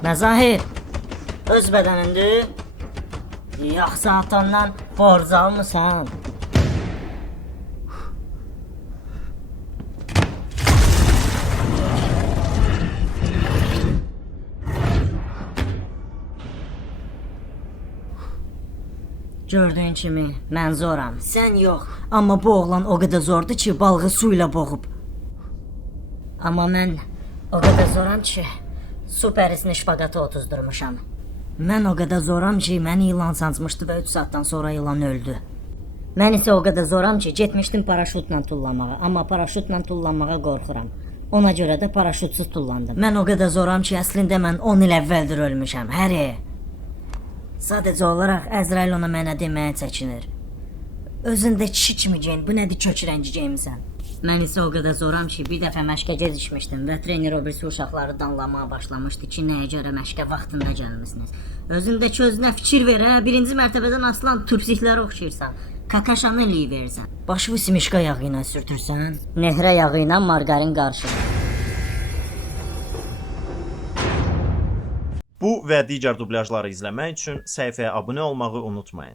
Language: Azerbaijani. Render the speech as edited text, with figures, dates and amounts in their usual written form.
Məzahir, öz bədənindir, yoxsa atandan borc almısan? Gördüyün kimi, mən zoram, sən yox. Amma bu oğlan o qədər zordur ki, balığı su ilə boğub. Amma mən o qədər zoram ki, su pərisini şpaqata otuzdurmuşam. Mən o qədər zoram ki, məni ilan sancmışdı və 3 saatdan sonra ilan öldü. Mən isə o qədər zoram ki, getmişdim paraşutla tullamağa, amma paraşutla tullanmağa qorxuram. Ona görə də paraşutsuz tullandım. Mən o qədər zoram ki, əslində mən 10 il əvvəldir ölmüşəm, Harry. Sadəcə olaraq Əzrail ona mənə deməyə çəkinir. Özündə kişi kimi geyin, bu nədir kök rəngi geyimsən? Mən isə o qədər zoram ki, bir dəfə məşqə gecikmişdim və trener o birisi uşaqları danlamaya başlamışdı ki, nəyə görə məşqə vaxtında gəlmisiniz. Özündəki özünə fikir ver, hə? Birinci mərtəbədən asılan turpsiklərə oxşayırsan. Kakaşanı eləyə verirsən. Başı simişqa yağı ilə sürtürsən. Nehrə yağı ilə margarin qarışır. Bu və digər dublyajları izləmək üçün səhifəyə abunə olmağı unutmayın.